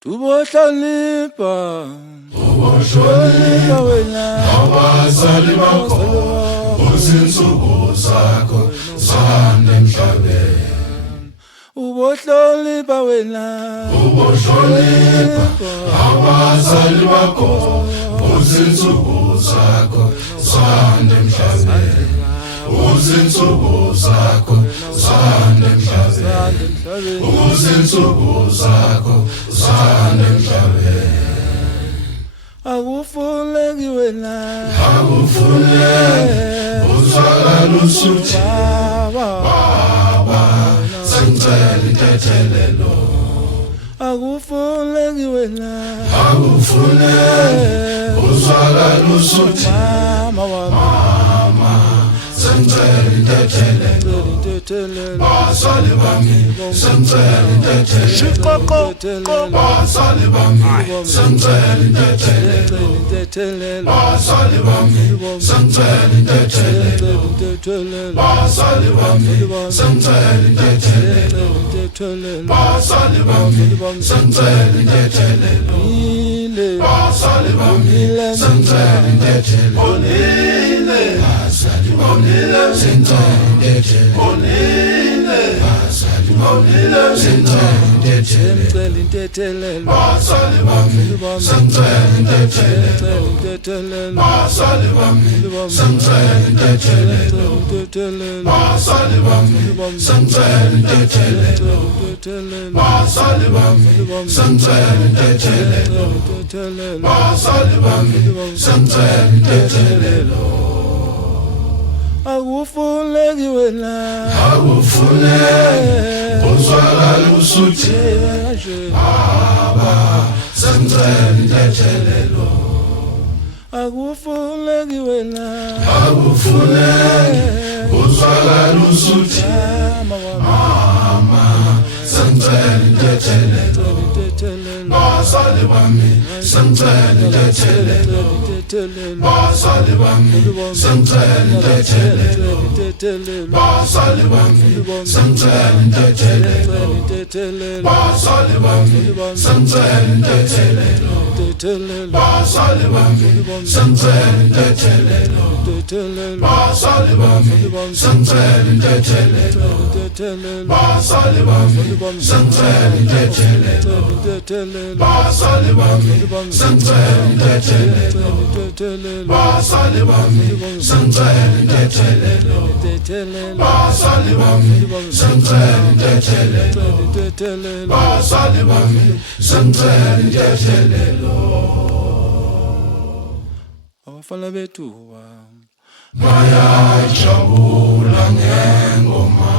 Tubohlonipha wena abazali bakho uzinsuku zakho zande emhlabeni. Ubohlonipha wena Abazali bakho uzinsuku zakho zande emhlabeni. Uzinsuku zakho zande emhlabeni. Uzinsuku zakho zande emhlabeni. Akufuneki wena uzwakala usuthi Baba sengicela intethelelo. Akufuneki wena uzwakala usuthi Mama sengicela intethelelo. Bazali bami sengicela intethelelo. Bazali bami sengicela intethelelo. Bazali bami sengicela intethelelo. Bazali bami sengicela intethelelo. Bazali bami sengicela intethelelo. Bazali bami sengicela intethelelo. Bazali bami sengicela intethelelo. Bazali bami sengicela intethelelo. Bazali bami sengicela intethelelo. Bazali bami sengicela intethelelo. Bazali bami sengicela intethelelo. Bazali bami sengicela intethelelo. Akufuneki wena uzwakala usuthi Baba sengicela intethelelo. Akufuneki wena uzwakala usuthi Mama sengicela intethelelo. Bazali bami sengicela intethelelo. Bazali bami sengicela intethelelo. Bazali bami sengicela intethelelo. Bazali bami sengicela intethelelo. Bazali bami sengicela intethelelo. Bazali bami sengicela intethelelo. Bazali bami sengicela intethelelo. Bazali bami sengicela intethelelo. Bazali bami sengicela intethelelo. Bazali bami sengicela intethelelo. Bazali bami sengicela intethelelo. Abafana bethu bayajabula ngengoma.